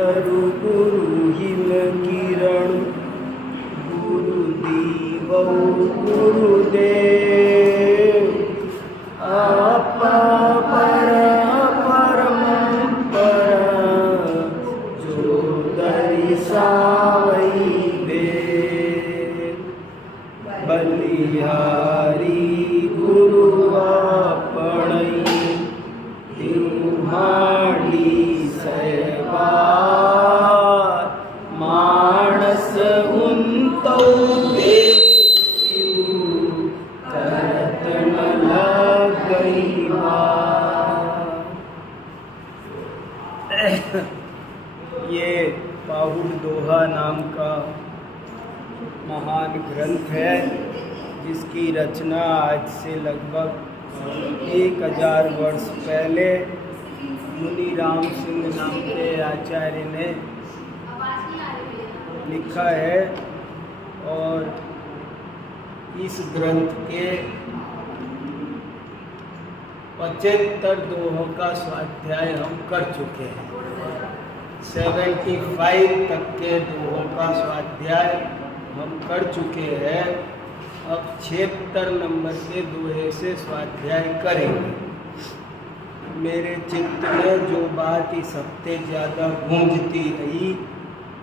तरु गुरु हिम किरण गुरुदेव गुरुदेव आपा पर परम पर जो दर्शावई बे बलिहारी गुरु आपणई तिरुहाड़ी सहबार मानस उनतो तरत न लग गई बात। ये बाहुल दोहा नाम का महान ग्रंथ है जिसकी रचना आज से लगभग 1000 वर्ष पहले मुनि राम सिंह नाम के आचार्य ने लिखा है। और इस ग्रंथ के 75 दोहों का स्वाध्याय हम कर चुके हैं। 75 तक के दोहों का स्वाध्याय हम कर चुके हैं। अब 76 नंबर के दोहे से स्वाध्याय करेंगे। मेरे चित्त में जो बात इस हफ्ते ज़्यादा गूंजती रही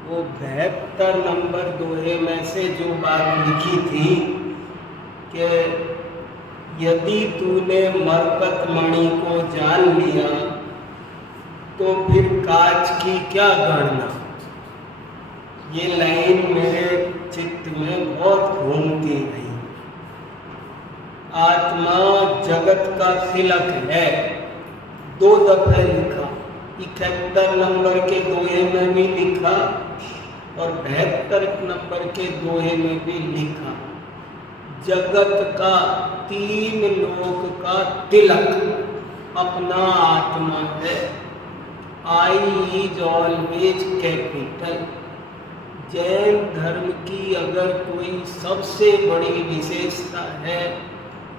वो 72 नंबर दोहे में से जो बात लिखी थी कि यदि तूने मरकत मणि को जान लिया तो फिर कांच की क्या गणना। ये लाइन मेरे चित्त में बहुत घूमती रही। आत्मा जगत का तिलक है, 2 दफे लिखा। 71 नंबर के दोहे में भी लिखा और 72 नंबर के दोहे में भी लिखा। जगत का 3 लोक का तिलक अपना आत्मा है। I is always capital. Jain धर्म की अगर कोई सबसे बड़ी विशेषता है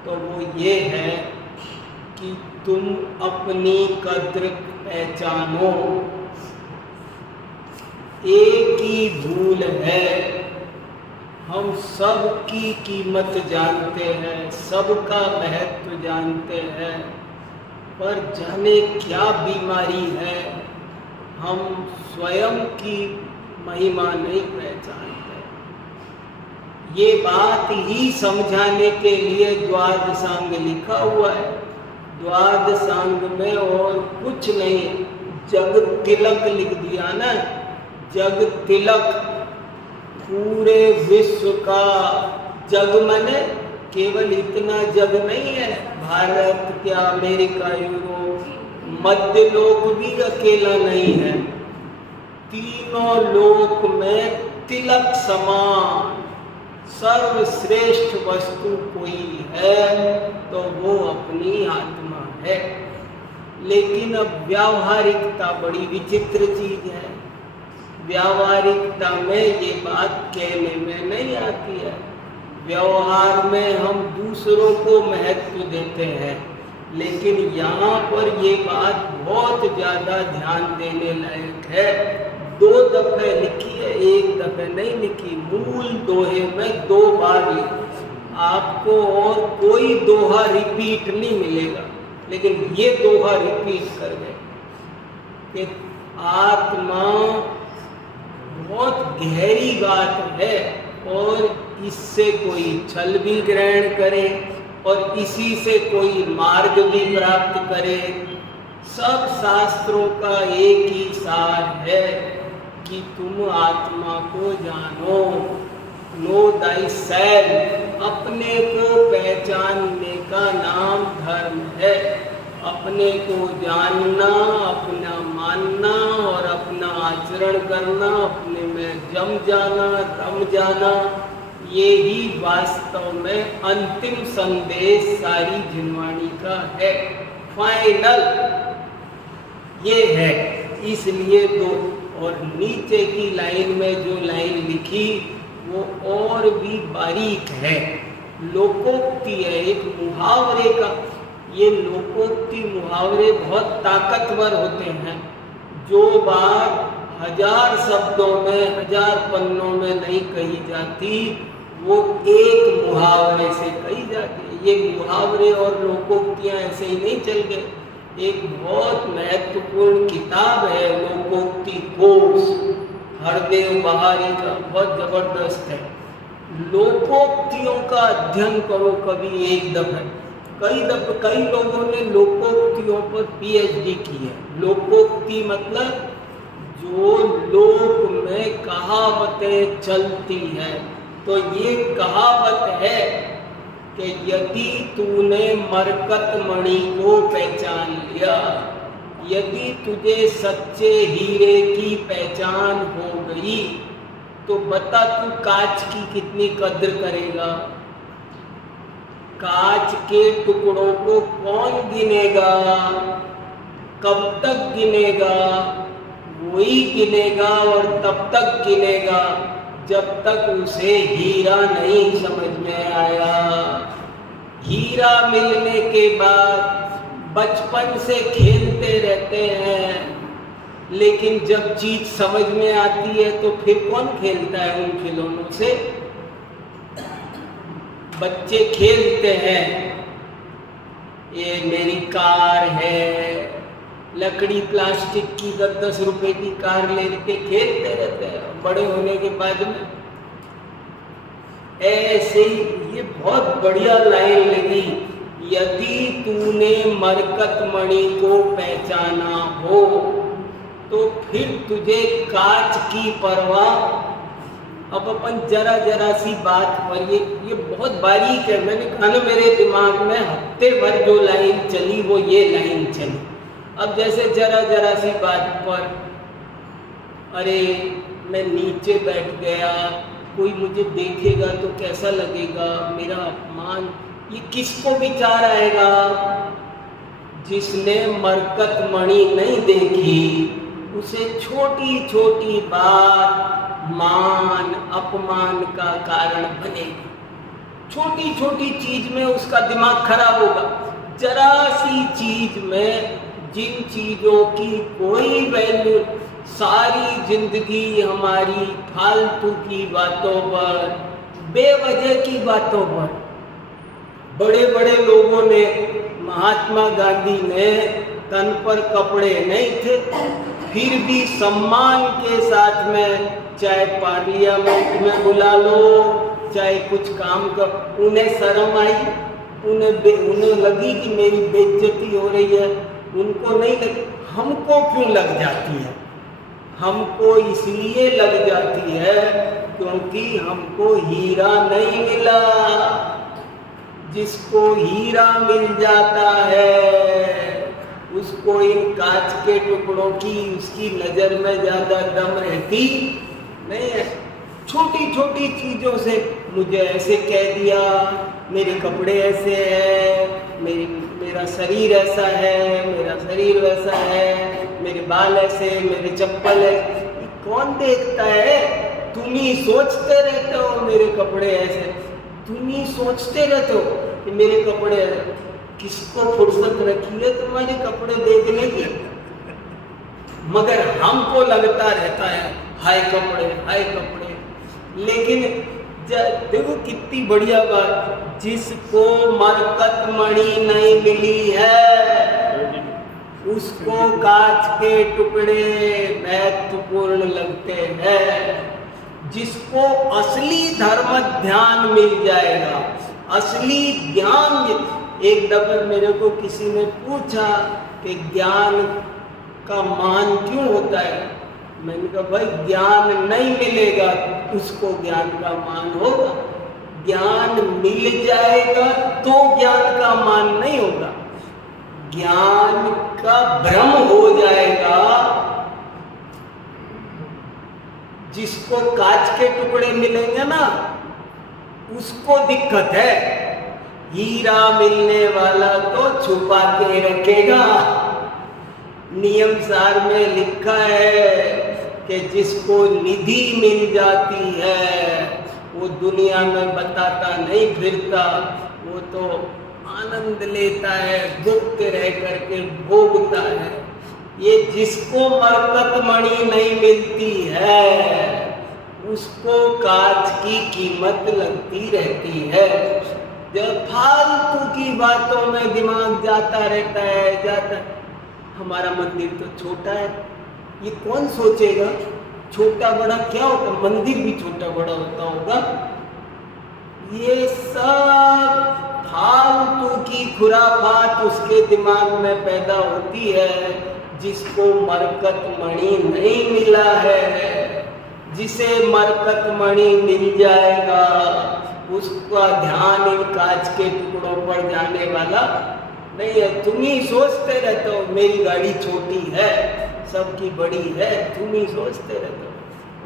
तो वो ये है कि तुम अपनी कद्र पहचानो। एक ही धूल है, हम सब की कीमत जानते हैं, सबका महत्व जानते हैं, पर जाने क्या बीमारी है हम स्वयं की महिमा नहीं पहचानते। ये बात ही समझाने के लिए द्वादशांग लिखा हुआ है। द्वादशांग में और कुछ नहीं, जग तिलक लिख दिया ना। जग तिलक पूरे विश्व का जग माने केवल इतना जग नहीं है, भारत क्या अमेरिका यूरोप मध्य लोक भी अकेला नहीं है। तीनों लोक में तिलक समान सर्वश्रेष्ठ वस्तु कोई है तो वो अपनी आत्मा है। लेकिन अब व्यावहारिकता बड़ी विचित्र चीज है। व्यावहारिकता में ये बात कहने में नहीं आती है। व्यवहार में हम दूसरों को महत्व देते हैं, लेकिन यहाँ पर ये बात बहुत ज़्यादा ध्यान देने लायक है। 2 दफे लिखी है, 1 दफे नहीं लिखी। मूल दोहे में 2 बार लिखी। आपको और कोई दोहा रिपीट नहीं मिलेगा, लेकिन ये दोहा रिपीट कर गए कि आत्मा बहुत गहरी बात है और इससे कोई छल भी ग्रहण करे और इसी से कोई मार्ग भी प्राप्त करे। सब शास्त्रों का एक ही सार है कि तुम आत्मा को जानो। नो thyself, अपने को पहचानने का नाम धर्म है। अपने को जानना, अपना मानना और अपना आचरण करना, अपने में जम जाना, रम जाना, ये ही वास्तव में अंतिम संदेश सारी जिनवाणी का है। फाइनल ये है। इसलिए 2 और नीचे की लाइन में जो लाइन लिखी वो और भी बारीक है। लोकोक्ति है, एक मुहावरे का। ये लोकोक्ति मुहावरे बहुत ताकतवर होते हैं। जो बात 1000 शब्दों में 1000 पन्नों में नहीं कही जाती, वो एक मुहावरे से कही जाती है। ये मुहावरे और लोकोक्तियाँ ऐसे ही नहीं चल गए। एक बहुत महत्वपूर्ण किताब है लोकोक्ति कोश, हरदेव बहारी का, बहुत जबरदस्त है। लोकोक्तियों का अध्ययन करो कभी एक दफे। कई लोगों ने लोकोक्तियों पर पीएचडी की है। लोकोक्ति मतलब जो लोक में कहावतें चलती हैं। तो ये कहावत है कि यदि तूने मरकत मणि को पहचान लिया, यदि तुझे सच्चे हीरे की पहचान हो गई, तो बता तू कांच की कितनी कद्र करेगा। कांच के टुकड़ों को कौन गिनेगा, कब तक गिनेगा? वही गिनेगा और तब तक गिनेगा जब तक उसे हीरा नहीं समझ में आया। हीरा मिलने के बाद बचपन से खेलते रहते हैं, लेकिन जब चीज समझ में आती है तो फिर कौन खेलता है उन खिलौनों से? बच्चे खेलते हैं, ये मेरी कार है, लकड़ी प्लास्टिक की 10-10 रुपए की कार लेके खेलते रहते हैं। बड़े होने के बाद में ऐसे ही ये बहुत बढ़िया लाइन लगी, यदि तूने मरकत मणि को पहचाना हो तो फिर तुझे कांच की परवाह। अब अपन जरा सी बात पर, ये बहुत बारीक है। मैंने कहा ना, मेरे दिमाग में हफ्ते भर जो लाइन चली वो ये लाइन चली। अब जैसे जरा सी बात पर, अरे मैं नीचे बैठ गया, कोई मुझे देखेगा तो कैसा लगेगा, मेरा अपमान, ये किसको विचार आएगा? जिसने मरकत मणि नहीं देखी उसे छोटी छोटी बात मान अपमान का कारण बनेगी। छोटी छोटी चीज में उसका दिमाग खराब होगा। जरा सी चीज में, जिन चीजों की कोई वैल्यू, सारी जिंदगी हमारी फालतू की बातों पर, बेवजह की बातों पर। बड़े बड़े लोगों ने, महात्मा गांधी ने, तन पर कपड़े नहीं थे फिर भी सम्मान के साथ में, चाहे पार्लियामेंट में बुला लो, चाहे कुछ काम कर, उन्हें शर्म आई, उन्हें लगी कि मेरी बेइज्जती हो रही है। उनको नहीं लगी। हमको क्यों लग जाती है? हमको इसलिए लग जाती है क्योंकि हमको हीरा नहीं मिला। जिसको हीरा मिल जाता है उसको इन कांच के टुकड़ों की, उसकी नजर में ज्यादा दम रहती नहीं है। छोटी छोटी चीजों से मुझे ऐसे कह दिया, मेरे कपड़े ऐसे हैं, मेरा शरीर ऐसा है, मेरा शरीर वैसा है, मेरे बाल ऐसे, मेरे चप्पल है, कौन देखता है? तुम ही सोचते रहते हो मेरे कपड़े ऐसे, तुम ही सोचते रहते हो कि मेरे कपड़े ऐसे। किसको फुर्सत रखी है तुम्हारे कपड़े देखने की? मगर हमको लगता रहता है हाय कपड़े, हाय कपड़े। लेकिन देखो कितनी बढ़िया बात, जिसको मरकत मणि नहीं मिली है उसको कांच के टुकड़े महत्वपूर्ण लगते हैं। जिसको असली धर्म ध्यान मिल जाएगा, असली ज्ञान। एक दफे मेरे को किसी ने पूछा कि ज्ञान का मान क्यों होता है? मैंने कहा भाई, ज्ञान नहीं मिलेगा उसको ज्ञान का मान होगा, ज्ञान मिल जाएगा तो ज्ञान का मान नहीं होगा। ज्ञान का भ्रम हो जाएगा। जिसको कांच के टुकड़े मिलेंगे ना उसको दिक्कत है। हीरा मिलने वाला तो छुपा के रखेगा। नियम सार में लिखा है कि जिसको निधि मिल जाती है वो दुनिया में बताता नहीं फिरता, वो तो आनंद लेता है, गुप्त रह करके भोगता है। ये जिसको मरकत मणि नहीं मिलती है उसको कांच की कीमत लगती रहती है। जब फालतू की बातों में दिमाग जाता रहता है। हमारा मंदिर तो छोटा है, ये कौन सोचेगा? छोटा बड़ा क्या होता, मंदिर भी छोटा बड़ा होता होगा। ये सब फालतू की खुराफात उसके दिमाग में पैदा होती है जिसको मरकत मणि नहीं मिला है। जिसे मरकत मणि मिल जाएगा उसका ध्यान इन कांच के टुकड़ों पर जाने वाला नहीं है। तुम ही सोचते रहते हो मेरी गाड़ी छोटी है, सबकी बड़ी है, तुम ही सोचते रहते हो।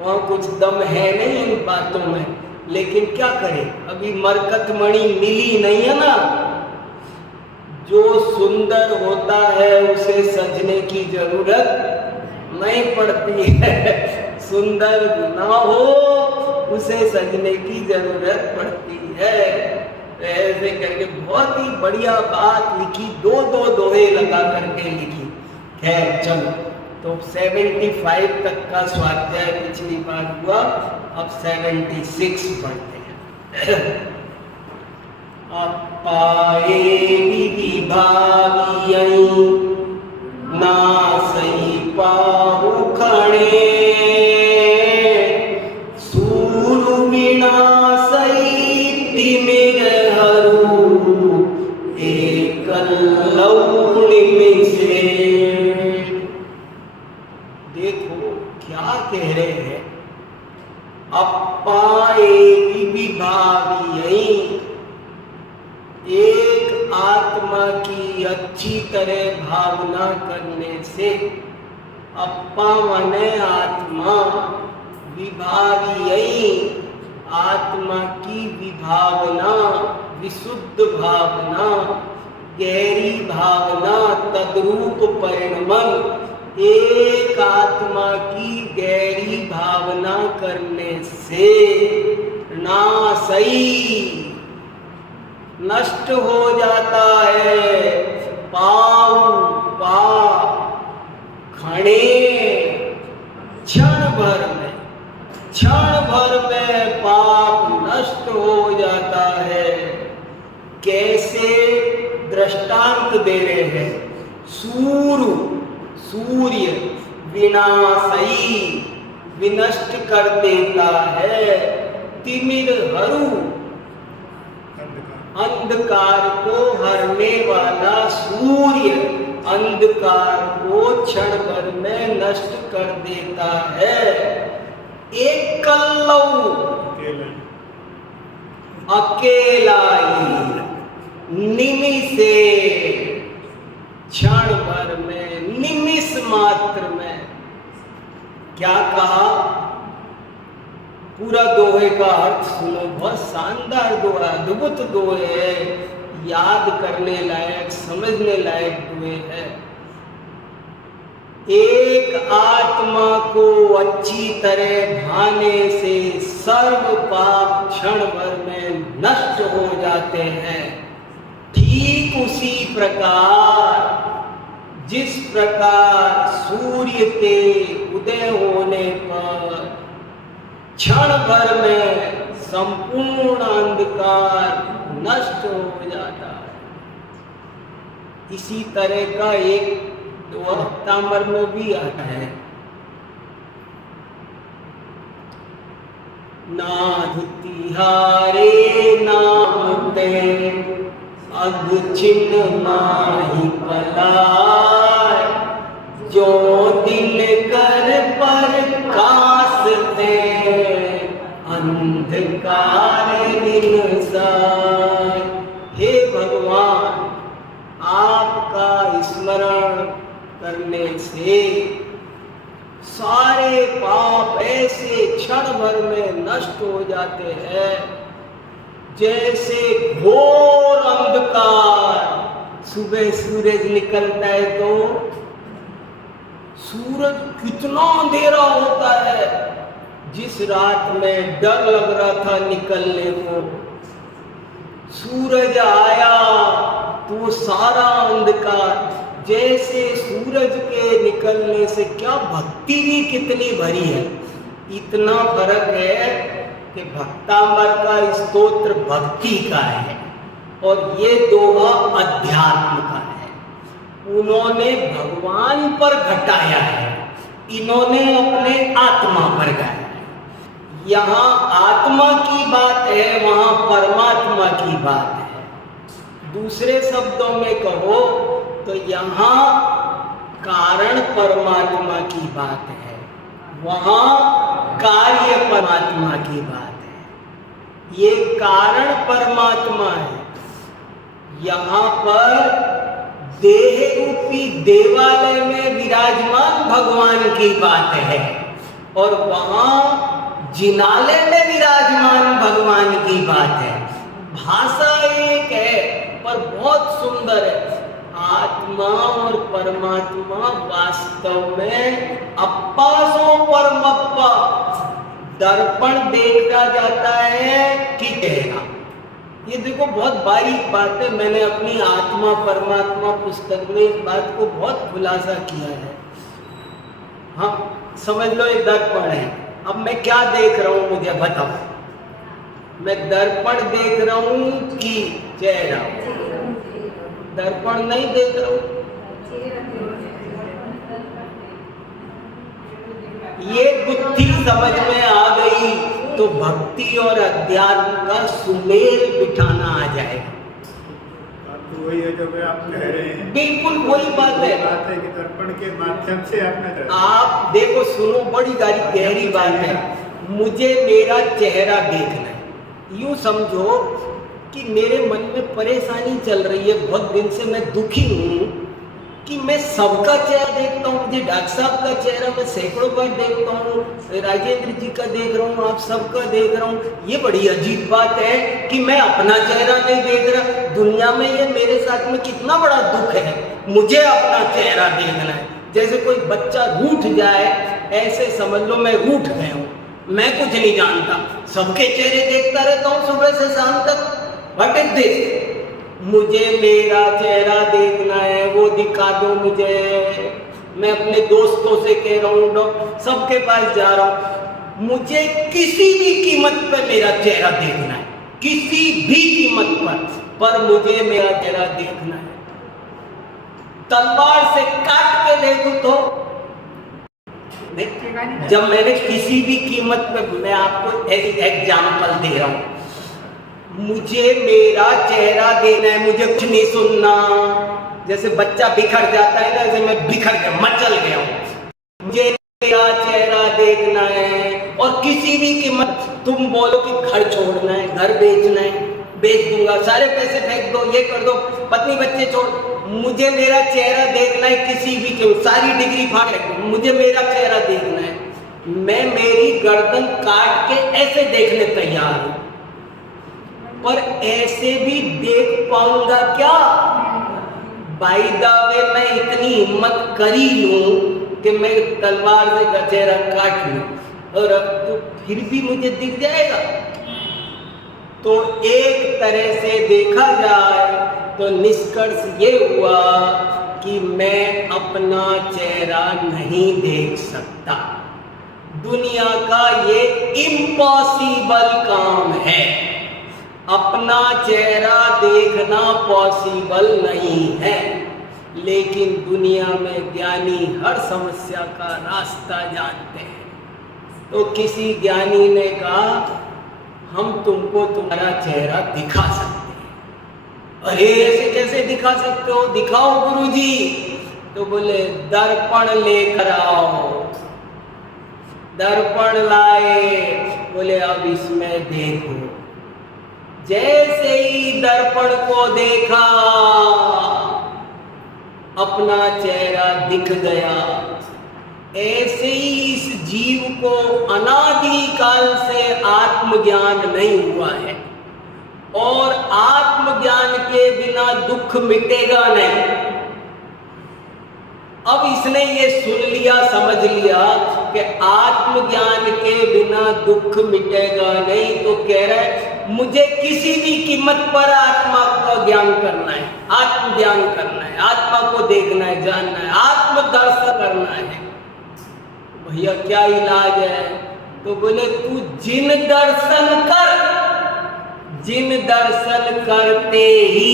वहाँ कुछ दम है नहीं इन बातों में, लेकिन क्या करें, अभी मरकत मणि मिली नहीं है ना। जो सुंदर होता है उसे सजने की जरूरत नहीं पड़ती है। सुंदर ना हो उसे सजने की जरूरत पड़ती है। ऐसे करके बहुत ही बढ़िया बात लिखी, दो दोहे लगा करके लिखी। खैर चलो, तो 75 तक का स्वाध्याय पिछली बार हुआ, अब 76 पढ़ते हैं। अपाए विभागियं नासई पाहु खणे सूरु विनासई तिमिर हरू एकल्लौ निमिषे। देखो क्या कह रहे हैं, अपाए विभागियं, एक आत्मा की अच्छी तरह भावना करने से, अप्पा माने आत्मा, विभागियई आत्मा की विभावना, विशुद्ध भावना, गहरी भावना, तद्रूप परिणमन। एक आत्मा की गहरी भावना करने से नासई नष्ट हो जाता है, पाप खणे क्षण भर में पाप नष्ट हो जाता है। कैसे? दृष्टांत दे रहे हैं। सूर्य विनाशई विनष्ट कर देता है, तिमिर हरू अंधकार को हरने वाला सूर्य अंधकार को क्षण भर में नष्ट कर देता है। एकल्लौ अकेला ही, निमिषे क्षण भर में, निमिष मात्र में। क्या कहा? पूरा दोहे का अर्थ सुनो, बहुत शानदार दोहा, अद्भुत दोहे है, याद करने लायक, समझने लायक दोहे है। एक आत्मा को अच्छी तरह भाने से सर्व पाप क्षण भर में नष्ट हो जाते हैं। ठीक उसी प्रकार जिस प्रकार सूर्य के उदय होने पर क्षण भर में संपूर्ण अंधकार नष्ट हो जाता है, इसी तरह का एक दोहतामर में भी आता है। नाथ तिहारे नाम ते अग छिन्न माही पलाय, जो दिल कर पर कासते अंधकार निरसाय। हे भगवान, आपका स्मरण करने से सारे पाप ऐसे क्षण भर में नष्ट हो जाते हैं जैसे घोर अंधकार। सुबह सूरज निकलता है तो सूरज कितना अंधेरा होता है, जिस रात में डर लग रहा था निकलने को, सूरज आया तो सारा अंधकार जैसे सूरज के निकलने से, क्या भक्ति भी कितनी भरी है। इतना फर्क है कि भक्तांबर का स्तोत्र भक्ति का है और ये दोहा अध्यात्म का है। उन्होंने भगवान पर घटाया है, इन्होंने अपने आत्मा पर गाया है। यहाँ आत्मा की बात है, वहाँ परमात्मा की बात है। दूसरे शब्दों में कहो तो यहाँ कारण परमात्मा की बात है, वहाँ कार्य परमात्मा की बात है। ये कारण परमात्मा है, यहाँ पर देह रूपी देवालय में विराजमान भगवान की बात है और वहाँ जिनालय में विराजमान भगवान की बात है। भाषा एक है पर बहुत सुंदर है। आत्मा और परमात्मा वास्तव में अप्पा सो परमप्पा। दर्पण देखा जाता है कि चेहरा, ये देखो बहुत बारीक बात है। मैंने अपनी आत्मा परमात्मा पुस्तक में इस बात को बहुत खुलासा किया है। हाँ, समझ लो ये दर्पण है। अब मैं क्या देख रहा हूँ मुझे बताओ। मैं दर्पण देख रहा हूँ कि चेहरा? दर्पण नहीं देख रहा हूँ। ये बुद्धि समझ में आ गई तो भक्ति और अध्यात्म का सुमेल बिठाना आ जाएगा। तो वही है जो आप कह रहे हैं, बिल्कुल वही बात है कि दर्पण के माध्यम से आपने आप देखो, सुनो, बड़ी गहरी बात है। मुझे मेरा चेहरा देखना है। यूं समझो कि मेरे मन में परेशानी चल रही है, बहुत दिन से मैं दुखी हूँ कि मैं सबका चेहरा देखता हूँ। मुझे डॉक्टर साहब का चेहरा मैं सैकड़ों बार देखता हूँ, राजेंद्र जी का देख रहा हूँ, आप सबका देख रहा हूँ। ये बड़ी अजीब बात है कि मैं अपना चेहरा नहीं देख रहा। दुनिया में ये मेरे साथ में कितना बड़ा दुख है, मुझे अपना चेहरा देखना है। जैसे कोई बच्चा रूठ जाए, ऐसे समझ लो मैं रूठ गया हूँ, मैं कुछ नहीं जानता, सबके चेहरे देखता रहता हूँ सुबह से शाम तक। What is this? मुझे मेरा चेहरा देखना है, वो दिखा दो मुझे। मैं अपने दोस्तों से कह रहा हूँ, सबके पास जा रहा हूँ, मुझे किसी भी कीमत पे मेरा चेहरा देखना है, किसी भी कीमत पर मुझे मेरा चेहरा देखना है। तलवार से काट के देखूं तो जब मैंने किसी भी कीमत पे, मैं आपको एग्जाम्पल दे रहा हूँ, मुझे मेरा चेहरा देखना है, मुझे कुछ नहीं सुनना। जैसे बच्चा बिखर जाता है ना, जैसे मैं बिखर गया, मचल गया हूँ, मुझे मेरा चेहरा देखना है। और किसी भी कीमत, तुम बोलो कि घर छोड़ना है, घर बेचना है, बेच दूंगा, सारे पैसे फेंक दो, ये कर दो, पत्नी बच्चे छोड़, मुझे मेरा चेहरा देखना है। किसी भी कीमत, सारी डिग्री फाड़ रखो, मुझे मेरा चेहरा देखना है। मैं मेरी गर्दन काट के ऐसे देखने तैयार हूँ, पर ऐसे भी देख पाऊंगा क्या? बाय द वे मैं इतनी हिम्मत कर ही लूं कि मैं तलवार से चेहरा काट लूं, और अब तो फिर भी मुझे दिख जाएगा। तो एक तरह से देखा जाए तो निष्कर्ष ये हुआ कि मैं अपना चेहरा नहीं देख सकता। दुनिया का ये इम्पॉसिबल काम है, अपना चेहरा देखना पॉसिबल नहीं है। लेकिन दुनिया में ज्ञानी हर समस्या का रास्ता जानते हैं। तो किसी ज्ञानी ने कहा, हम तुमको तुम्हारा चेहरा दिखा सकते हैं। अरे ऐसे कैसे दिखा सकते हो? दिखाओ गुरुजी। तो बोले, दर्पण लेकर आओ। दर्पण लाए, बोले अब इसमें देखो। जैसे ही दर्पण को देखा, अपना चेहरा दिख गया। ऐसे ही इस जीव को अनादि काल से आत्मज्ञान नहीं हुआ है, और आत्मज्ञान के बिना दुख मिटेगा नहीं। अब इसने ये सुन लिया, समझ लिया कि आत्मज्ञान के बिना दुख मिटेगा नहीं, तो कह रहा है मुझे किसी भी कीमत पर आत्मा का ज्ञान करना है, आत्मज्ञान करना है, आत्मा को देखना है, जानना है, आत्मदर्शन करना है। भैया क्या इलाज है? तो बोले तू जिन दर्शन कर, जिन दर्शन करते ही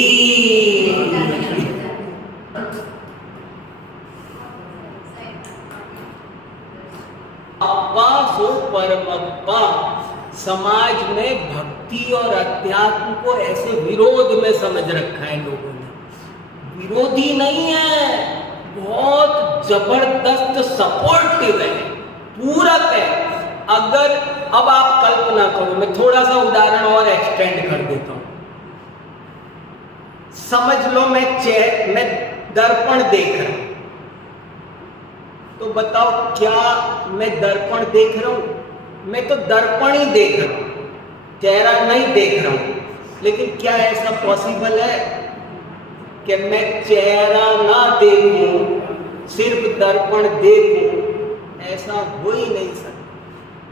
अप्पा सो परमप्पा। समाज में भक्ति और अध्यात्म को ऐसे विरोध में समझ रखा है लोगों ने। विरोधी नहीं है, बहुत जबरदस्त सपोर्टिव है, पूरक है। अगर अब आप कल्पना करो, मैं थोड़ा सा उदाहरण और एक्सटेंड कर देता हूं। समझ लो मैं दर्पण देख रहा हूं, तो बताओ क्या मैं दर्पण देख रहा हूं? मैं तो दर्पण ही देख रहा हूं, चेहरा नहीं देख रहा हूं। लेकिन क्या ऐसा पॉसिबल है कि मैं चेहरा ना देखूं, सिर्फ दर्पण देखूं? ऐसा हो ही नहीं सकता।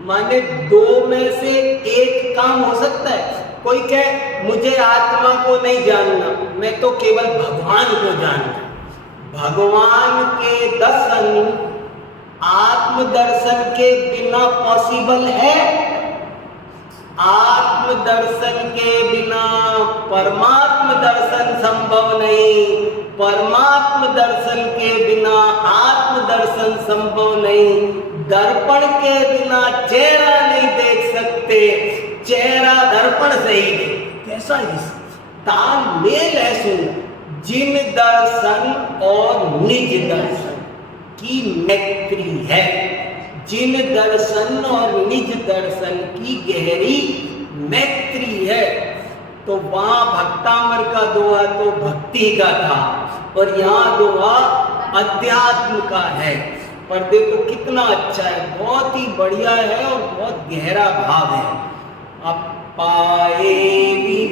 माने दो में से एक काम हो सकता है। कोई कहे मुझे आत्मा को नहीं जानना, मैं तो केवल भगवान को जानना। भगवान के दर्शन आत्मदर्शन के बिना पॉसिबल है? आत्मदर्शन के बिना परमात्म दर्शन संभव नहीं, परमात्म दर्शन के बिना आत्मदर्शन संभव नहीं, दर्पण के बिना चेहरा नहीं देख सकते, चेहरा दर्पण से ही देख। कैसा तालमेल है? सुन, जिन दर्शन और निज दर्शन की मैत्री है, जिन दर्शन और निज दर्शन की गहरी मैत्री है। तो वहां भक्तामर का दोहा तो भक्ति का था और यहाँ दोहा अध्यात्म का है। पर देखो कितना अच्छा है, बहुत ही बढ़िया है और बहुत गहरा भाव है। अब पाए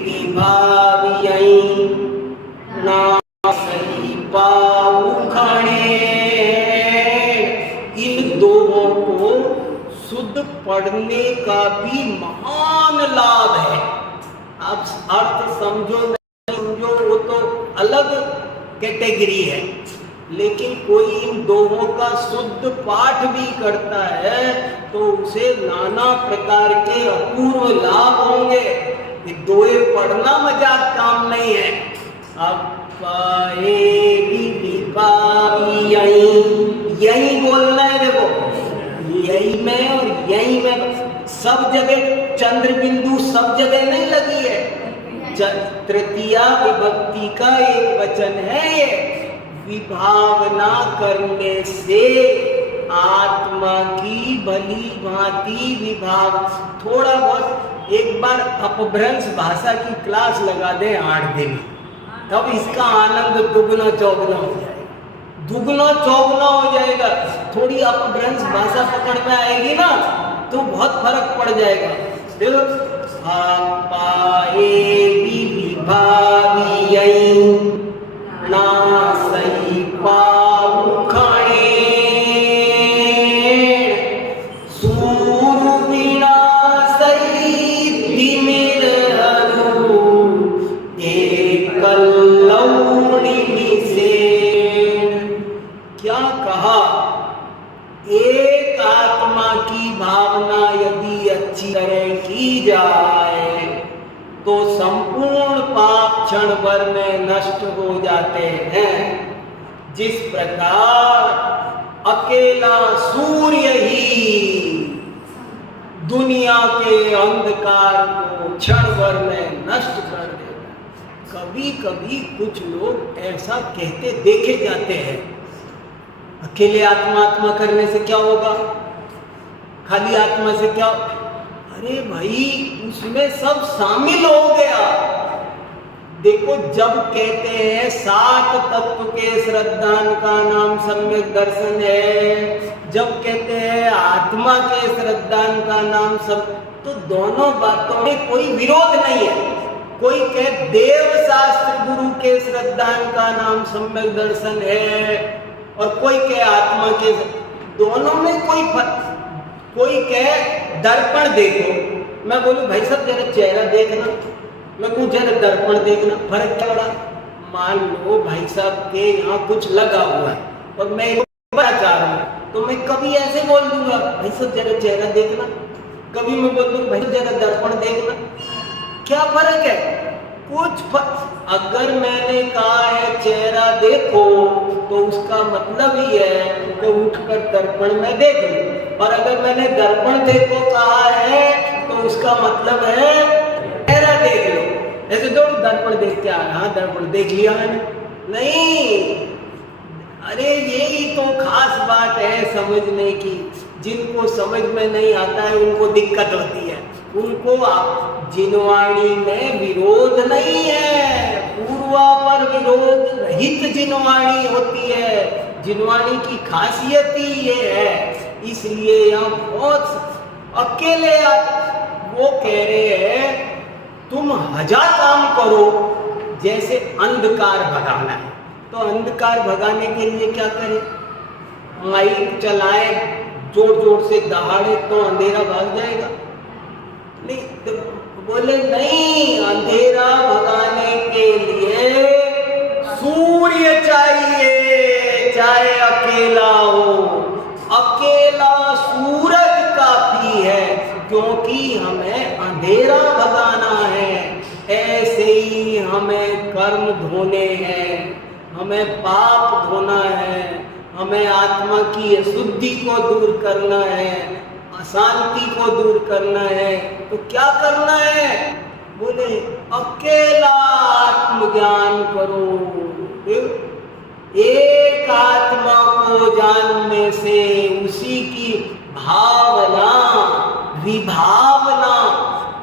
विभावियई ना सही पाऊ खणे। इन दोहों को शुद्ध पढ़ने का भी महान लाभ है। आप अर्थ समझो नहीं समझो वो तो अलग कैटेगरी है, लेकिन कोई इन दोहों का शुद्ध पाठ भी करता है तो उसे नाना प्रकार के अपूर्व लाभ होंगे। ये दोहे पढ़ना मजाक काम नहीं है। अब यही बोलना है, देखो यही में और यही में सब जगह चंद्र बिंदु सब जगह नहीं लगी है। तृतीया विभक्ति का एक वचन है ये। विभावना करने से आत्मा की भली भांति विभाव। थोड़ा बहुत एक बार अपभ्रंश भाषा की क्लास लगा दें 8 दिन, तब इसका आनंद दुगना चौगुना हो जाएगा, दुगना चौगुना हो जाएगा। थोड़ी अपभ्रंश भाषा पकड़ में आएगी ना तो बहुत फर्क पड़ जाएगा। देखो ना सही पाऊ खणे सूर बिना सही तिमिर हरु एकल लौणी से। क्या कहा? एक आत्मा की भावना यदि अच्छी तरह की जाए तो संपूर्ण पाप क्षण भर में नष्ट हो जाते हैं। जिस प्रकार अकेला सूर्य ही दुनिया के अंधकार को क्षण भर में नष्ट कर देता। कभी कभी कुछ लोग ऐसा कहते देखे जाते हैं, अकेले आत्मा करने से क्या होगा, खाली आत्मा से क्या? अरे भाई उसमें सब शामिल हो गया। देखो जब कहते हैं 7 तत्व के श्रद्धान का नाम सम्यक दर्शन है, जब कहते हैं आत्मा के श्रद्धान का नाम सब, तो दोनों बातों में कोई विरोध नहीं है। कोई कहे देव शास्त्र गुरु के श्रद्धान का नाम सम्यक दर्शन है और कोई कहे आत्मा के, दोनों में कोई कहे दर्पण देखो, मैं बोलूं भाई साहब जरा चेहरा देखना, मैं कहूं जरा दर्पण देखना, फर्क क्या बड़ा? मान लो भाई साहब के यहाँ कुछ लगा हुआ है और मैं बड़ा चाह रहा हूँ, तो मैं कभी ऐसे बोल दूंगा भाई साहब जरा चेहरा देखना, कभी मैं बोल दूंगा भाई जरा दर्पण देखना। क्या फर्क है? कुछ फर्क। अगर मैंने कहा है चेहरा देखो तो उसका मतलब ही है कि उठकर दर्पण में देख लो, और अगर मैंने दर्पण देखो कहा है तो उसका मतलब है चेहरा देख लो। ऐसे दो दर्पण देख के आ रहा, हाँ दर्पण देख लिया मैंने, नहीं। अरे यही तो खास बात है समझने की। जिनको समझ में नहीं आता है उनको दिक्कत होती है। उनको जिनवाणी में विरोध नहीं है, पूर्वा पर विरोध रहित जिनवाणी होती है। जिनवाणी की खासियत ही ये है। इसलिए यहाँ बहुत अकेले वो कह रहे हैं तुम 1000 काम करो, जैसे अंधकार भगाना है तो अंधकार भगाने के लिए क्या करें? माइक चलाए जोर जोर से दहाड़े तो अंधेरा भाग जाएगा? नहीं, तो बोले नहीं, अंधेरा भगाने के लिए सूर्य चाहिए, चाहे अकेला हो। अकेला सूरज काफी है, क्योंकि हमें अंधेरा भगाना है। ऐसे ही हमें कर्म धोने हैं, हमें पाप धोना है, हमें आत्मा की अशुद्धि को दूर करना है, अशांति को दूर करना है। तो क्या करना है? बोले अकेला आत्मज्ञान करो। एक आत्मा को जानने से उसी की भावना विभावना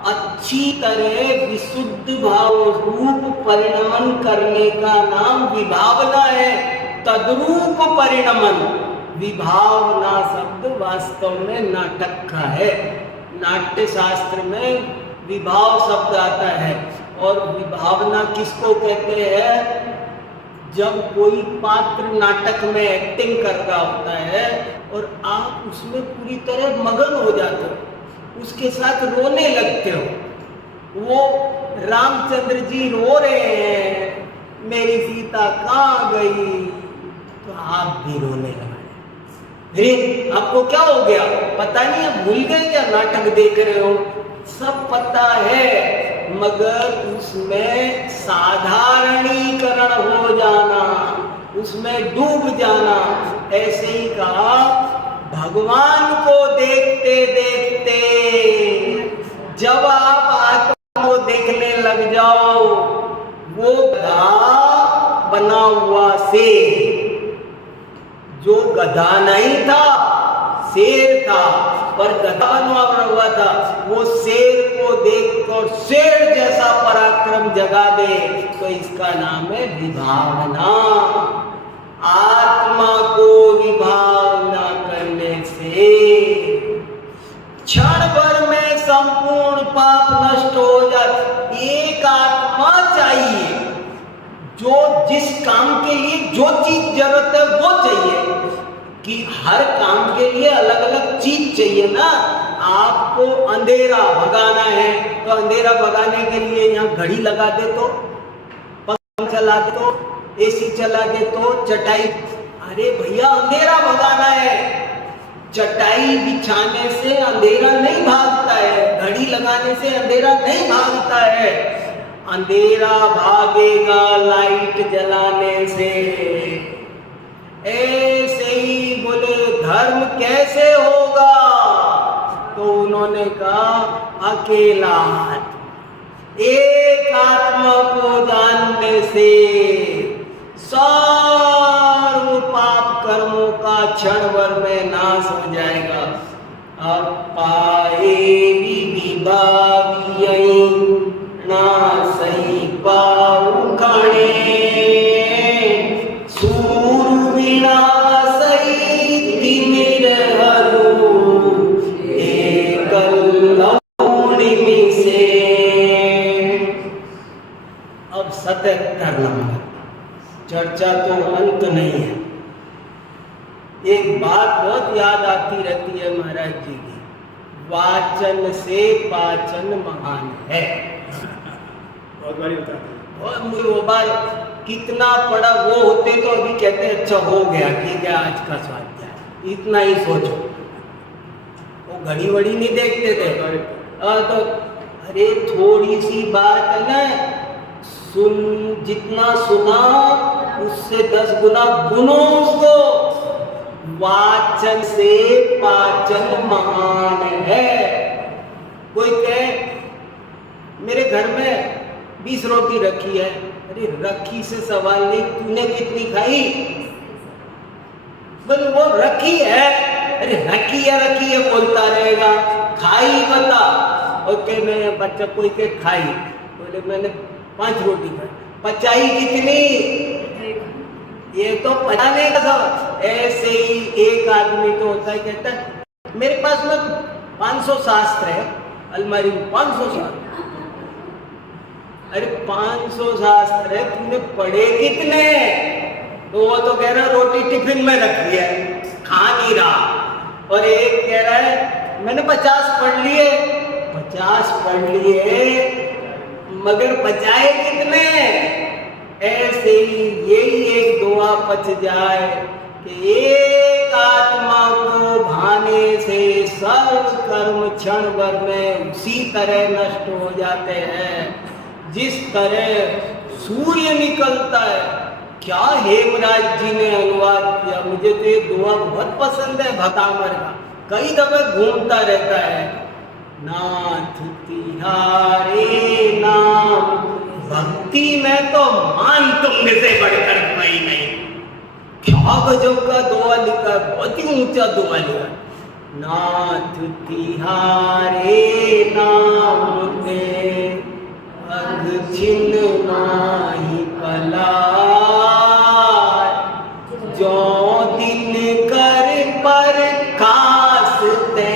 अच्छी तरह विशुद्ध भाव रूप परिणमन करने का नाम विभावना है। तद्रूप परिणमन, विभावना शब्द वास्तव में नाटक का है। नाट्य शास्त्र में विभाव शब्द आता है, और विभावना किसको कहते हैं? जब कोई पात्र नाटक में एक्टिंग कर रहा होता है और आप उसमें पूरी तरह मगन हो जाते हो, उसके साथ रोने लगते हो। वो रामचंद्र जी रो रहे हैं, मेरी सीता कहाँ गई, तो आप भी रोने लगे। अरे आपको क्या हो गया? पता नहीं, आप भूल गए क्या नाटक देख रहे हो? सब पता है, मगर उसमें साधारणीकरण हो जाना, उसमें डूब जाना। ऐसे ही कहा, भगवान को देखते देखते जब आप आत्मा को देखने लग जाओ, वो गधा बना हुआ शेर, जो गधा नहीं था शेर था, पर गधा बना हुआ था, वो शेर को देखकर शेर जैसा पराक्रम जगा दे, तो इसका नाम है विभावना। आत्मा को विभावना करने से क्षण भर में संपूर्ण पाप नष्ट हो जाए। एक आत्मा चाहिए जो जिस काम के लिए जो चीज जरूरत है वो चाहिए, कि हर काम के लिए अलग अलग चीज चाहिए ना। आपको अंधेरा भगाना है तो अंधेरा भगाने के लिए यहाँ घड़ी लगा दे तो, पंखा चला दे तो, एसी चला दे तो, चटाई। अरे भैया अंधेरा भगाना है, चटाई बिछाने से अंधेरा नहीं भागता है, घड़ी लगाने से अंधेरा नहीं भागता है। अंधेरा भागेगा लाइट जलाने से। ऐसे ही बोले धर्म कैसे होगा? तो उन्होंने कहा अकेला एक आत्मा को जानने से सर्व पाप कर्मों का क्षण भर में नाश हो जाएगा। अब पाए विभावियई ना सही पाऊ खड़े सूर विनाशई तिमिर हरू एकल लौणिमि से। अब 77 नंबर, चर्चा तो अंत नहीं है। एक बात बहुत याद आती रहती है महाराज जी की, वाचन से पाचन महान है। बहुत बारी बताते हैं। और वो बात कितना पढ़ा वो होते तो अभी कहते अच्छा हो गया, ठीक है आज का स्वाध्याय, इतना ही सोचो। वो घड़ी वड़ी नहीं देखते थे। तो अरे थोड़ी सी बात है ना, सुन, जितना सुना उससे 10 गुना गुनो उसको। वाचन से पाचन महान है। कोई कहे मेरे घर में 20 रोटी रखी है, अरे रखी से सवाल नहीं, तूने कितनी खाई? बोले वो रखी है, अरे रखी है बोलता रहेगा, खाई बता। और कहने बच्चा कोई के खाई, बोले मैंने 5 रोटी खाई, पचाई कितनी? ये तो पचाने का था। ऐसे ही एक आदमी तो होता है, कहता है मेरे पास में 500 शास्त्र है अलमारी में, 500 शास्त्र। अरे 500 शास्त्र है, तूने पढ़े कितने? तो वो तो कह रहा रोटी टिफिन में रखी है, खा नहीं रहा। और एक कह रहा है मैंने 50 पढ़ लिए। 50 पढ़ लिए मगर बचाए कितने? ऐसे ही यही एक दुआ पच जाए कि एक आत्मा को भाने से सर्व कर्म क्षण भर में उसी तरह नष्ट हो जाते हैं जिस तरह सूर्य निकलता है। क्या हेमराज जी ने अनुवाद किया, मुझे तो ये दुआ बहुत पसंद है भतामर का, कई दफे घूमता रहता है। नाथ तिहारे नाम, भक्ति में तो मान तुंग से बढ़कर कोई नहीं। क्या गजब का दुआ लिखा, बहुत ही ऊंचा दुआ लिखा। नाथ तिहारे नाम ते अग छिन्न माही पला, जो दिन कर पर कासते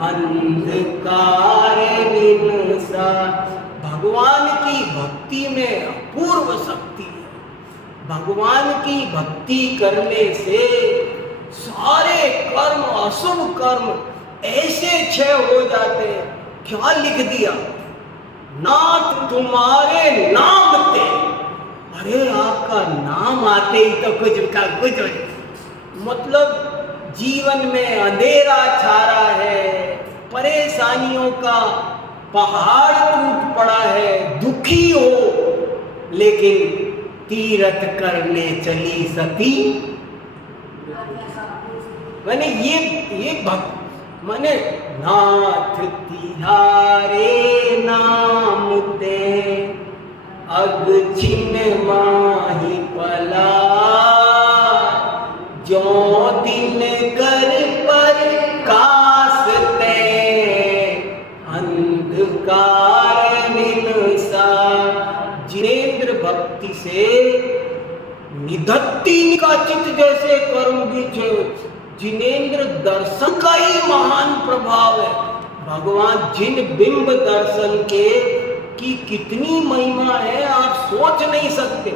अंधकार निनसा। भगवान की भक्ति में अपूर्व शक्ति है। भगवान की भक्ति करने से सारे कर्म, अशुभ कर्म ऐसे क्षय हो जाते हैं। क्या लिख दिया, नाथ तुम्हारे नाम ते। अरे आपका नाम आते ही तो कुछ का कुछ हो, मतलब जीवन में अंधेरा छा रहा है, परेशानियों का पहाड़ टूट पड़ा है, दुखी हो, लेकिन तीरथ करने चली सती। मैंने ये भक्त मैंने नाथ तिहारे नाम ते अग छिन्न माही पला, जो दिन कर पर कासते अंधकार निनसा। जिनेंद्र भक्ति से निधत्ती निकाचित जैसे कर्म बीछे। जिनेंद्र दर्शन का ही महान प्रभाव है। भगवान जिन बिंब दर्शन के की कितनी महिमा है आप सोच नहीं सकते।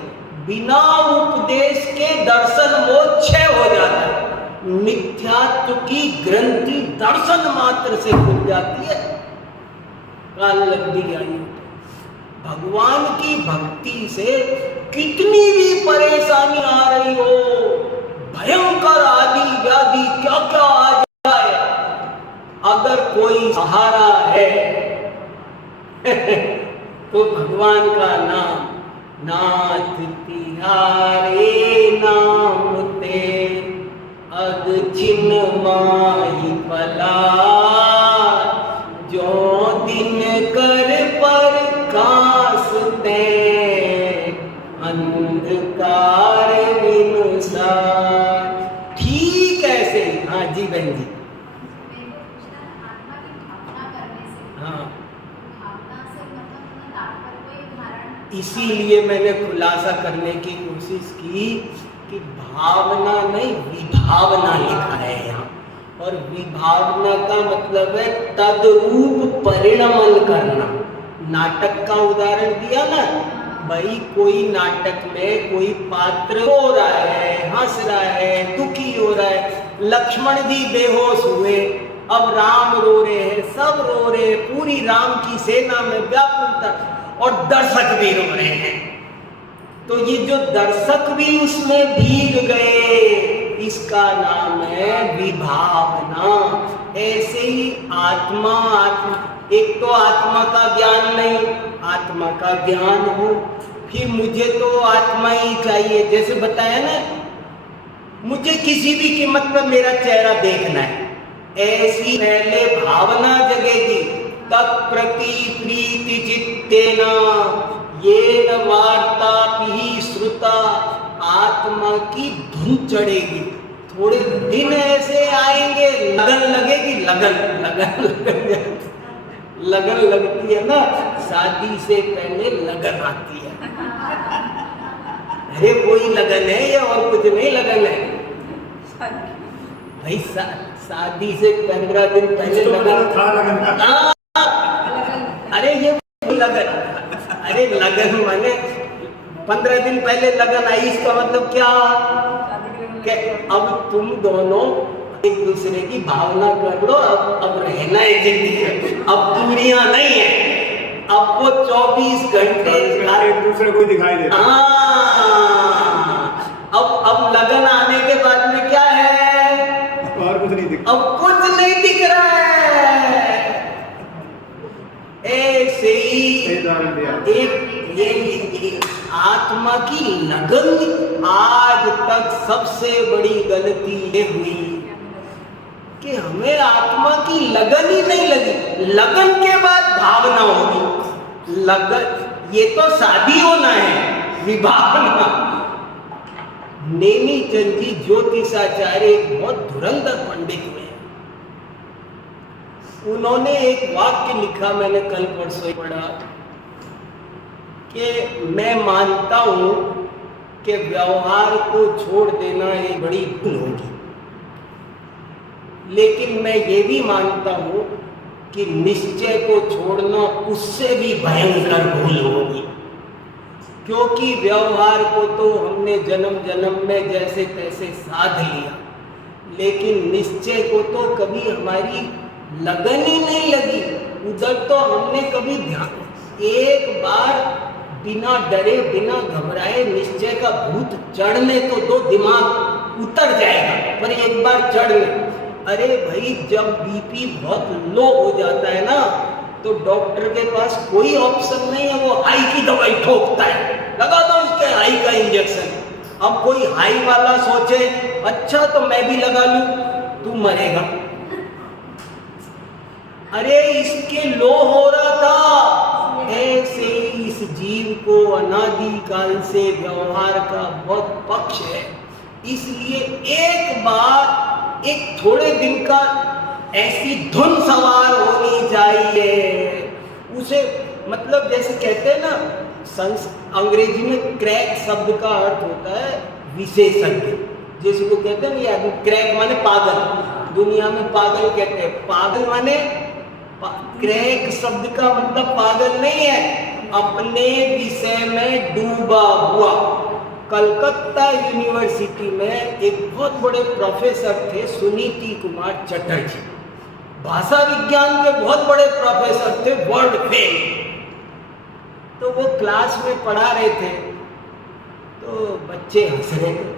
बिना उपदेश के दर्शन मोह क्षय हो जाता है। मिथ्यात्व की ग्रंथि दर्शन मात्र से खुल जाती है। काल लंबी आई। भगवान की भक्ति से कितनी भी परेशानी आ रही हो, भयंकर आदि व्याधि क्या क्या आ जाए, अगर कोई सहारा है तो भगवान का नाम। नाथ तिहारे नाम ते अग छिन्न माही पला, जो दिन कर पर कासते अंधकार निनसा। ठीक ऐसे। हाँ जी बहन जी। हाँ, इसीलिए मैंने खुलासा करने की कोशिश की कि भावना नहीं विभावना लिखा है यहाँ। और विभावना का मतलब है तद्रूप परिणमन करना। नाटक का उदाहरण दिया ना भाई, कोई नाटक में कोई पात्र रो रहा है, हंस रहा है, दुखी हो रहा है। लक्ष्मण जी बेहोश हुए, अब राम रो रहे हैं, सब रो रहे हैं, पूरी राम की सेना में व्याकुलता, और दर्शक भी रो रहे हैं। तो ये जो दर्शक भी उसमें भीग गए, इसका नाम है विभावना। ऐसे ही आत्मा, एक तो आत्मा का ज्ञान नहीं, आत्मा का ज्ञान हो, फिर मुझे तो आत्मा ही चाहिए। जैसे बताया ना, मुझे किसी भी कीमत पर मेरा चेहरा देखना है, ऐसी पहले भावना जगेगी, तत्प्रति प्रीति चित्तेना येन वार्ताभिः श्रुता, आत्मा की धुन चढ़ेगी। थोड़े दिन ऐसे आएंगे, लगन लगेगी, लगन लगती है ना, शादी से पहले लगन आती है। अरे कोई लगन है या और कुछ नहीं लगन है भाई, शादी से 15 दिन पहले लगन था। अरे ये लगन, अरे लगन माने 15 दिन पहले लगन आई, इसका मतलब क्या कि अब तुम दोनों एक दूसरे की भावना कर लो, अब रहना है जिंदगी, अब दूरियां नहीं है, अब वो 24 घंटे एक दूसरे को दिखाई देता। अब लगन आने के बाद में क्या है, और कुछ नहीं दिखता, अब कुछ नहीं दिख रहा है। ऐसे ही एक आत्मा की लगन, आज तक सबसे बड़ी गलती ये हुई कि हमें आत्मा की लगन ही नहीं लगी। लगन के बाद भावना होगी, लगन ये तो शादी होना है, विभावना। नेमीचंद जी ज्योतिषाचार्य एक बहुत धुरंधर पंडित हुए, उन्होंने एक वाक्य लिखा, मैंने कल परसों पढ़ा, कि मैं मानता हूं कि व्यवहार को छोड़ देना एक बड़ी भूल होगी, लेकिन मैं ये भी मानता हूं कि निश्चय को छोड़ना उससे भी भयंकर भूल होगी। क्योंकि व्यवहार को तो हमने जन्म जन्म में जैसे तैसे साध लिया, लेकिन निश्चय को तो कभी हमारी लगन ही नहीं लगी, उधर तो हमने कभी ध्यान। एक बार बिना डरे बिना घबराए निश्चय का भूत चढ़ने तो दो, दिमाग उतर जाएगा, पर एक बार चढ़ ले। अरे भाई, जब बीपी बहुत लो हो जाता है ना, तो डॉक्टर के पास कोई ऑप्शन नहीं है, वो हाई की दवाई ठोकता है, लगा दो उसके हाई का इंजेक्शन। अब कोई हाई वाला सोचे अच्छा तो मैं भी लगा लूं, तू मरेगा। अरे इसके लो हो रहा था। ऐसे इस जीव को अनादि काल से व्यवहार का बहुत पक्ष है, इसलिए एक बार एक थोड़े दिन का ऐसी धुन सवार होनी चाहिए उसे। मतलब जैसे कहते हैं ना, अंग्रेजी में क्रैक शब्द का अर्थ होता है विशेषज्ञ, जैसे को कहते हैं ना, आदमी क्रैक माने पागल, दुनिया में पागल कहते हैं, पागल माने क्रैक शब्द का मतलब पागल नहीं है, अपने विषय में डूबा हुआ। कलकत्ता यूनिवर्सिटी में एक बहुत बड़े प्रोफेसर थे, सुनीति कुमार चटर्जी, भाषा विज्ञान के बहुत बड़े प्रोफेसर थे, वर्ल्ड फेम। तो वो क्लास में पढ़ा रहे थे, तो बच्चे हंस रहे थे।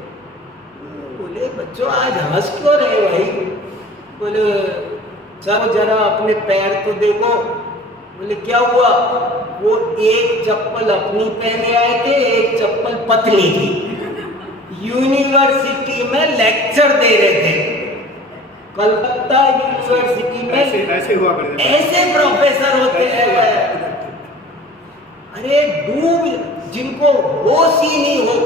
बोले बच्चों आज हंस क्यों रहे भाई? बोले सर जरा अपने पैर तो देखो। बोले क्या हुआ? वो एक चप्पल अपनी पहने आए थे, एक चप्पल पतली थी। यूनिवर्सिटी में लेक्चर दे रहे थे, कलकत्ता यूनिवर्सिटी में ऐसे हुआ करते, ऐसे प्रोफेसर होते हैं। अरे डूब, जिनको होश ही नहीं हो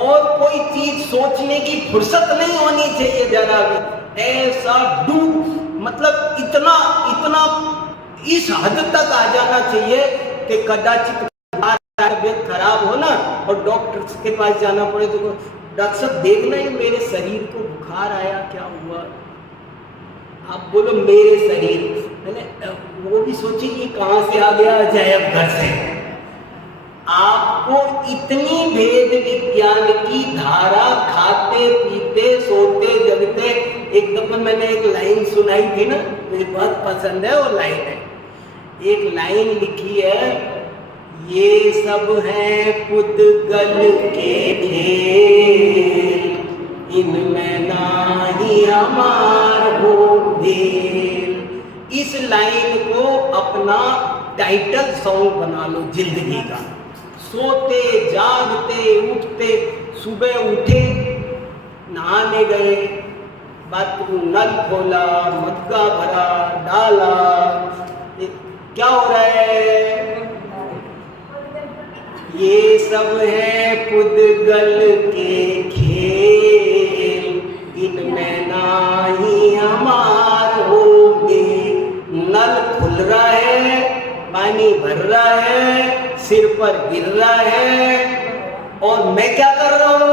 और कोई चीज सोचने की फुर्सत नहीं होनी चाहिए जरा भी, ऐसा डूब, मतलब इतना इतना इस हद तक आ जाना चाहिए कि कदाचित तबीयत खराब हो ना और डॉक्टर के पास जाना पड़े तो डॉक्टर साहब देखना है मेरे शरीर को बुखार आया, क्या हुआ? आप बोलो मेरे शरीर, मैंने वो भी सोचिए ये कहाँ से आ गया अजायब घर से। आपको इतनी वेद विज्ञान की धारा, खाते पीते सोते जगते। एक दफा मैंने एक लाइन सुनाई थी ना, मुझे बहुत पसंद है वो लाइन है। एक लाइन लिखी है, ये सब है पुद्गल के खेल, इनमें नाही हमार हो भेल। इस लाइन को अपना टाइटल सॉन्ग बना लो जिंदगी का। सोते जागते उठते, सुबह उठे, नहाने गए, बाथरूम नल खोला, मटका भरा, डाला, क्या हो रहा है? ये सब है पुद्गल के खेल, इनमें नाही हमार होंगे। नल खुल रहा है, पानी भर रहा है, सिर पर गिर रहा है, और मैं क्या कर रहा हूँ?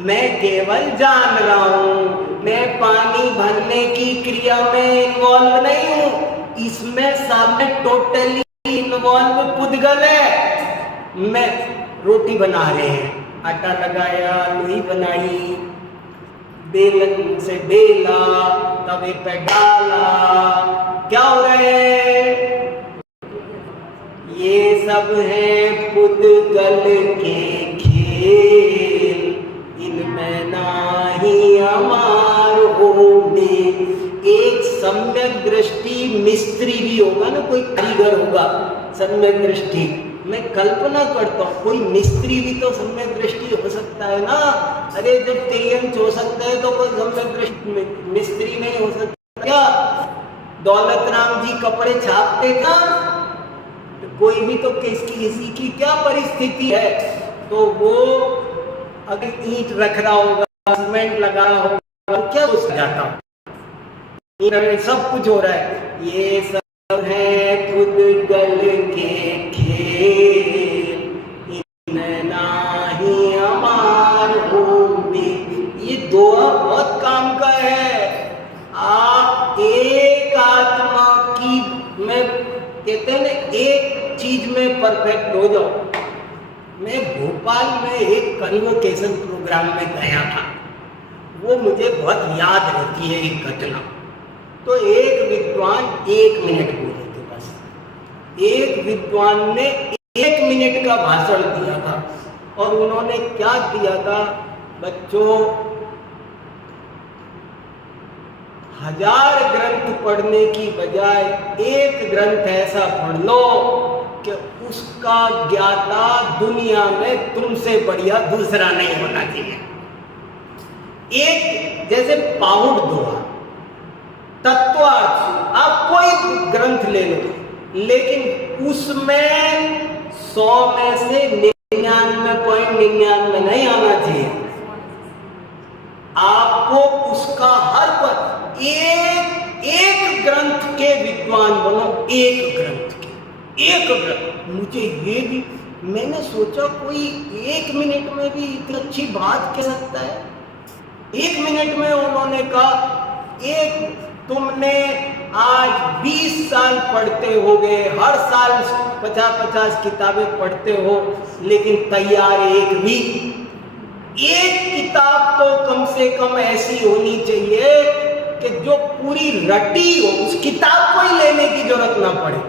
मैं केवल जान रहा हूँ, मैं पानी भरने की क्रिया में इन्वॉल्व नहीं हूँ। इसमें सामने टोटली इन्वॉल्व पुद्गल है। मैं रोटी बना रहे हैं, आटा लगाया, लोई बनाई, बेलन से बेला, तवे पे डाला, क्या हो रहा है? ये सब है पुद्गल के खेल, इनमें नाही हमार होंगे। एक सम्यक दृष्टि मिस्त्री भी होगा ना, कोई कारीगर होगा सम्यक दृष्टि। मैं कल्पना करता हूँ कोई मिस्त्री भी तो सम्यक दृष्टि हो सकता है ना। अरे जब तेयंच हो सकता है तो कोई सम्यक दृष्टि मिस्त्री नहीं हो सकता क्या? दौलत राम जी कपड़े छापते था, तो कोई भी तो किसी की क्या परिस्थिति है, तो वो अगर ईंट रख रहा होगा, सीमेंट लगा रहा होगा, तो क्या हो जाता? सब कुछ हो रहा है। ये सब है पुद्गल के खेल, इनमें नाही हमार होंगे। ये दोहा बहुत काम का है। आप एक आत्मा की में कहते हैं ना, एक चीज में परफेक्ट हो जाओ। मैं भोपाल में एक कन्वोकेशन प्रोग्राम में गया था, वो मुझे बहुत याद रहती है एक घटना। तो एक विद्वान 1 मिनट बोले थे बस। एक विद्वान ने 1 मिनट का भाषण दिया था, और उन्होंने क्या दिया था? बच्चों, 1000 ग्रंथ पढ़ने की बजाय एक ग्रंथ ऐसा पढ़ लो कि उसका ज्ञाता दुनिया में तुमसे बढ़िया दूसरा नहीं होना चाहिए। एक जैसे पाहुड़ दोहा, तत्वार्थ, आप कोई ग्रंथ ले लो, लेकिन उसमें 100 में से 99.99 नहीं आना चाहिए। आपको उसका हर पद, एक ग्रंथ के विद्वान बनो, एक ग्रंथ के, एक ग्रंथ। मुझे ये भी, मैंने सोचा कोई 1 मिनट में भी इतनी अच्छी बात कह सकता है। 1 मिनट में उन्होंने कहा, एक तुमने आज 20 साल पढ़ते हो गए, हर साल 50-50 किताबें पढ़ते हो, लेकिन तैयार एक किताब तो कम से कम ऐसी होनी चाहिए कि जो पूरी रटी हो, उस किताब को ही लेने की जरूरत ना पड़े।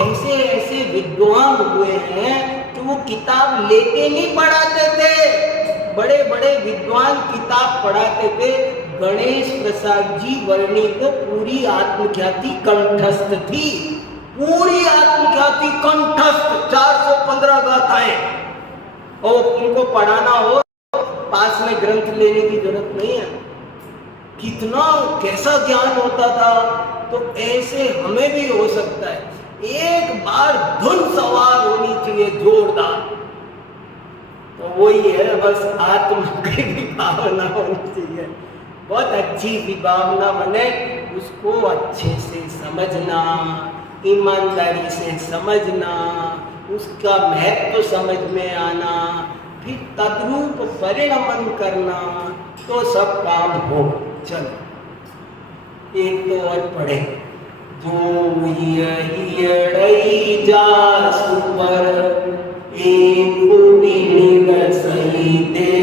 ऐसे ऐसे विद्वान हुए हैं कि वो किताब लेके नहीं पढ़ाते थे। बड़े बड़े विद्वान किताब पढ़ाते थे। गणेश प्रसाद जी वर्णी को पूरी आत्मख्याति कंठस्थ थी, पूरी आत्मख्याति कंठस्थ, 415 गाथाएं, और उनको पढ़ाना हो पास में ग्रंथ लेने की जरूरत नहीं है। कितना कैसा ज्ञान होता था। तो ऐसे हमें भी हो सकता है। एक बार धुन सवार होनी चाहिए जोरदार, तो वही है बस आत्मा की भी भावना होनी चाहिए। बहुत अच्छी विभावना बने, उसको अच्छे से समझना, ईमानदारी से समझना, उसका महत्व समझ में आना, फिर तद्रूप परिणमन करना, तो सब काम हो। चलो एक तो और पढ़े। जो यही जा सुपर एक सही दे,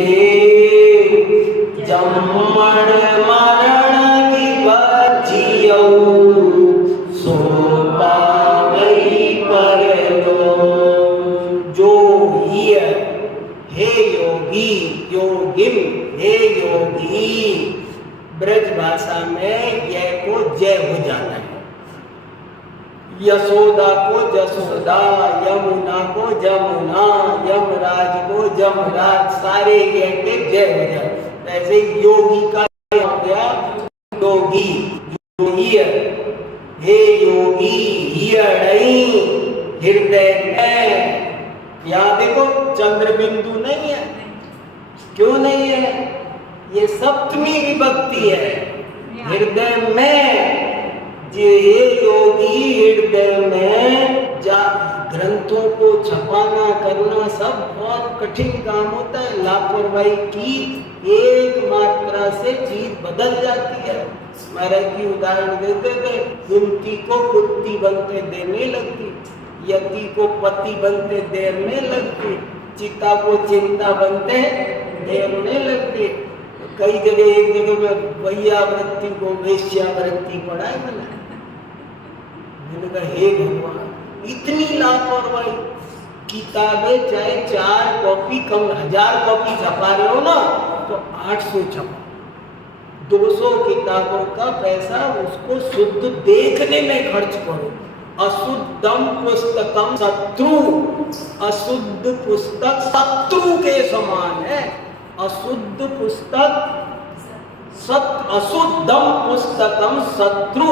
जम्मण मरण की बचियो, सो पावई पर दो। भाषा में य को जय हो जाता है। यशोदा को जसोदा, यमुना को जमुना, यमराज को जमराज, सारे य के जय हो जाए। ऐसे योगी का हो गया योगी, योगी हे योगी हियड़ई हृदय में। यहाँ देखो चंद्र बिंदु नहीं है, क्यों नहीं है? ये सप्तमी विभक्ति है। हृदय में, जे योगी हृदय में। ग्रंथों को छपाना करना सब बहुत कठिन काम होता है। लापरवाही की एक मात्रा से चीज बदल जाती है। महाराज की उदाहरण देते थे, कुंती को कुत्ती बनते देने लगती, यति को पति बनते देने लगती, चिता को चिंता बनते देने लगती। कई जगह, एक जगह में वैयावृत्ति को वेश्यावृत्ति पढ़ा है मैंने। मैंने कहा हे भगवान, इतनी लापरवाही। किताबें चाहे 4 कॉपी कम, 1000 कॉपी छपा रहे हो ना, तो 800 छपा। 200 किताबों का पैसा उसको शुद्ध देखने में खर्च करो। अशुद्धम पुस्तकम शत्रु, अशुद्ध पुस्तक शत्रु के समान है। अशुद्ध पुस्तक अशुद्धम पुस्तकम शत्रु,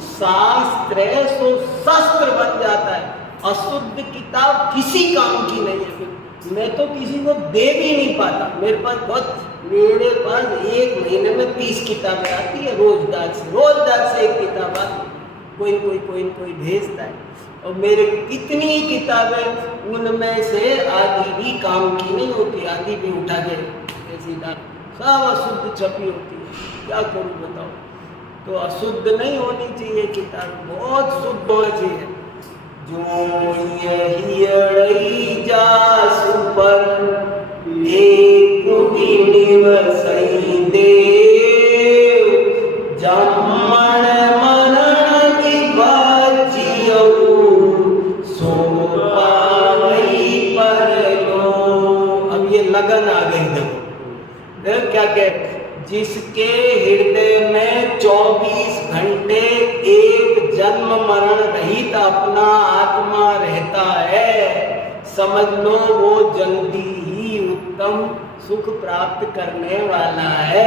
शास्त्र सो शस्त्र बन जाता है। अशुद्ध किताब किसी काम की नहीं है। मैं तो किसी को दे भी नहीं पाता। मेरे पास एक महीने में 30 किताबें आती है रोजदार से एक किताब आती है। कोई भेजता है, और मेरे कितनी किताबें, उनमें से आधी भी काम की नहीं होती, आधी भी उठा के सीधा सब अशुद्ध छपी होती है। क्या करूं बताओ? तो अशुद्ध नहीं होनी चाहिए किताब, बहुत शुद्ध होना चाहिए। जो यही अड़ई जासु पर एक निवसई देव, जमण मरण विभाजियो सो पावई परलो। अब ये लगन आ गई। देखो क्या कहते, जिसके हृदय में 24 घंटे एक जन्म मरण रहित अपना आत्मा रहता है, समझ लो वो जल्दी ही उत्तम सुख प्राप्त करने वाला है।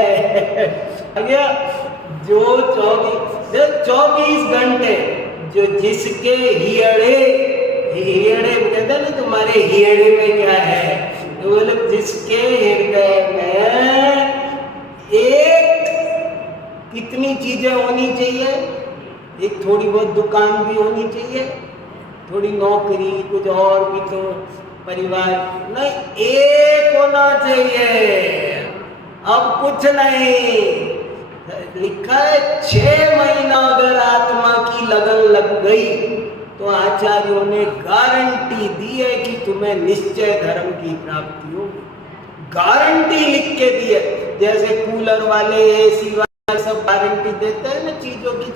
जो 24 घंटे, जो जिसके हियड़े कहते हैं ना, तुम्हारे हियड़े में क्या है, तो बोले जिसके हृदय में एक कितनी चीजें होनी चाहिए, एक थोड़ी बहुत दुकान भी होनी चाहिए, थोड़ी नौकरी, कुछ और भी तो परिवार नहीं, एक होना चाहिए। अब कुछ नहीं लिखा है, 6 महीना अगर आत्मा की लगन लग गई तो आचार्यों ने गारंटी दी है कि तुम्हें निश्चय धर्म की प्राप्ति होगी। गारंटी लिख के दी है। जैसे कूलर वाले, एसी वाले सब गारंटी देते हैं ना चीजों की,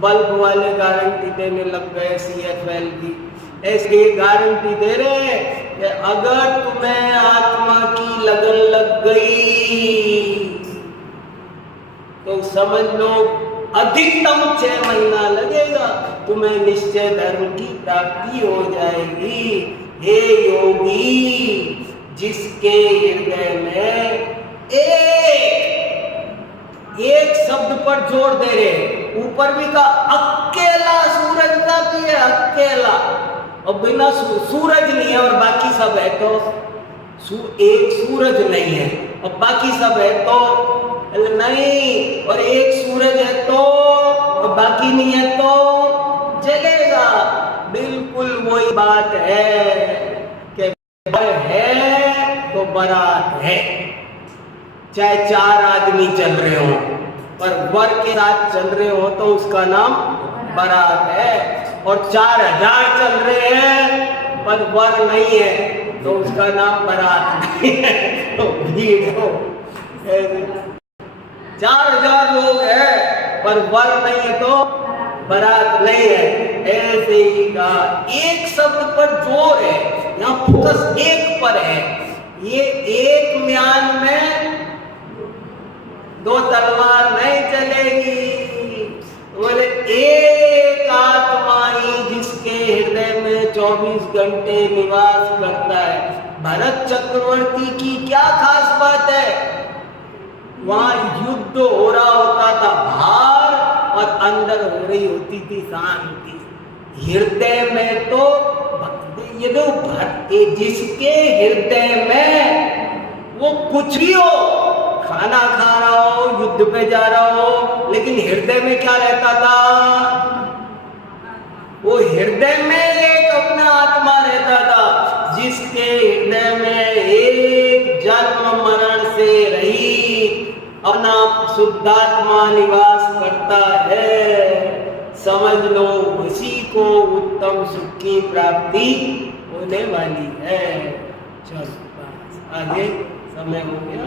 बल्ब वाले गारंटी देने लग गए CFL की, ऐसे गारंटी दे रहे हैं कि अगर तुम्हें आत्मा की लगन लग गई तो समझ लो अधिकतम 6 महीना लगेगा, तुम्हें निश्चय धर्म की प्राप्ति हो जाएगी। हे योगी, जिसके हृदय में एक शब्द पर जोर दे रहे, ऊपर भी का अकेला सूरज का भी है, अकेला, और बिना सूरज नहीं है और बाकी सब है, तो एक सूरज नहीं है और बाकी सब है तो नहीं, और एक सूरज है तो और बाकी नहीं है तो जलेगा। बिल्कुल वही बात है कि है तो बारात है। चाहे 4 आदमी चल रहे हो पर वर के साथ चल रहे हो तो उसका नाम बारात है, और 4000 चल रहे हैं पर वर नहीं है तो उसका नाम बारात नहीं है। तो भीड़ हो, 4000 लोग हैं पर वर नहीं है तो बारात नहीं है। ऐसे ही का एक शब्द पर जोर है, यहाँ फोकस एक पर है। ये एक म्यान में दो तलवार नहीं चलेगी। बोले एक आत्मा ही जिसके हृदय में 24 घंटे निवास करता है। भरत चक्रवर्ती की क्या खास बात है? वहां युद्ध हो रहा होता था बाहर और अंदर हो रही होती थी शांति। हृदय में तो ये दो जिसके हृदय में वो कुछ भी हो, खाना खा रहा हो, युद्ध पे जा रहा हो, लेकिन हृदय में क्या रहता था? वो हृदय में एक अपना आत्मा रहता था। जिसके हृदय में एक जन्म मरण से रहित अपना शुद्धात्मा निवास करता है, समझ लो उसी को उत्तम सुख की प्राप्ति होने वाली है। चलो आगे समय हो गया।